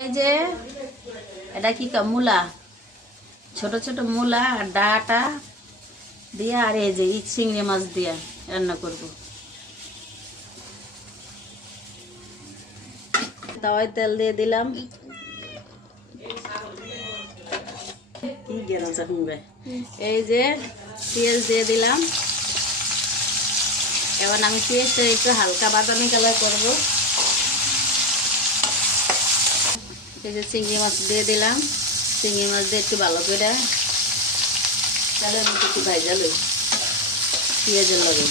এই যে এটা কি মূলা, ছোট ছোট মূলা আর ডাটা দিয়া আর এই যে চিংড়ি মাছ দিয়া রান্না করব। তাওয়ায় তেল দিয়ে দিলাম, এই যে পেঁয়াজ দিয়ে দিলাম। এবার আমি পেঁয়াজটা একটু হালকা বাদামি কালার করব। এই যে চিংড়ি মাছ দিয়ে দিলাম, চিংড়ি মাছ দিয়ে একটু ভালো করে তাহলে আমি একটু ভাজা লই পেঁয়াজের লগে।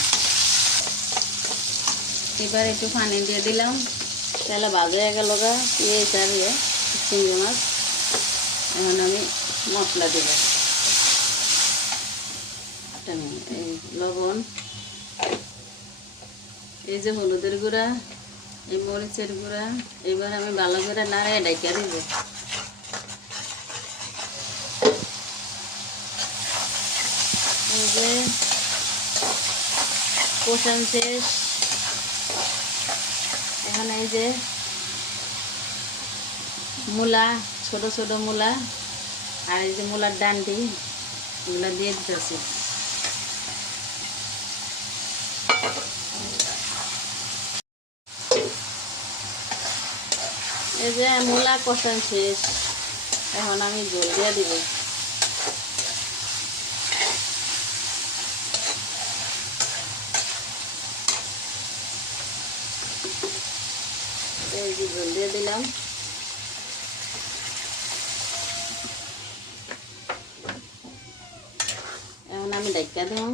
এবার একটু পানি দিয়ে দিলাম, তাহলে ভাজা হয়ে গেল গা পেঁয়াজ আর চিংড়ি মাছ। এখন আমি মশলা দেব, এই লবণ, এই যে হলুদের গুঁড়া, এই মরিচের গুঁড়া। এবার আমি ভালো করে নাড়ে ডাইকা দিব। এই যে কষান শেষ। এখন এই যে মূলা, ছোট ছোট মূলা আর এই যে মূলার ডান্ডি, এগুলো দিয়ে দিতেছি। এই যে মূলা কষান শেষ, এখন আমি জল দিয়ে দিব। এই যে জল দিয়ে দিলাম। এখন আমি ঢাকা দেব।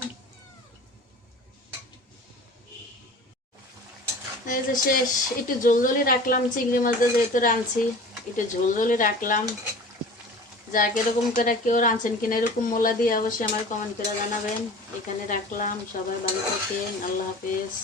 এই যে শেষ, একটু ঝোলঝোলি রাখলাম, চিংড়ি মাছ যেহেতু রাঁধছি একটু ঝোলঝোলি রাখলাম। যা কিরকম করে কেউ রাঁধছেন কিনা এরকম মোলা দিয়ে অবশ্যই আমার কমেন্ট করে জানাবেন। এখানে রাখলাম, সবাই ভালো থাকেন, আল্লাহ হাফেজ।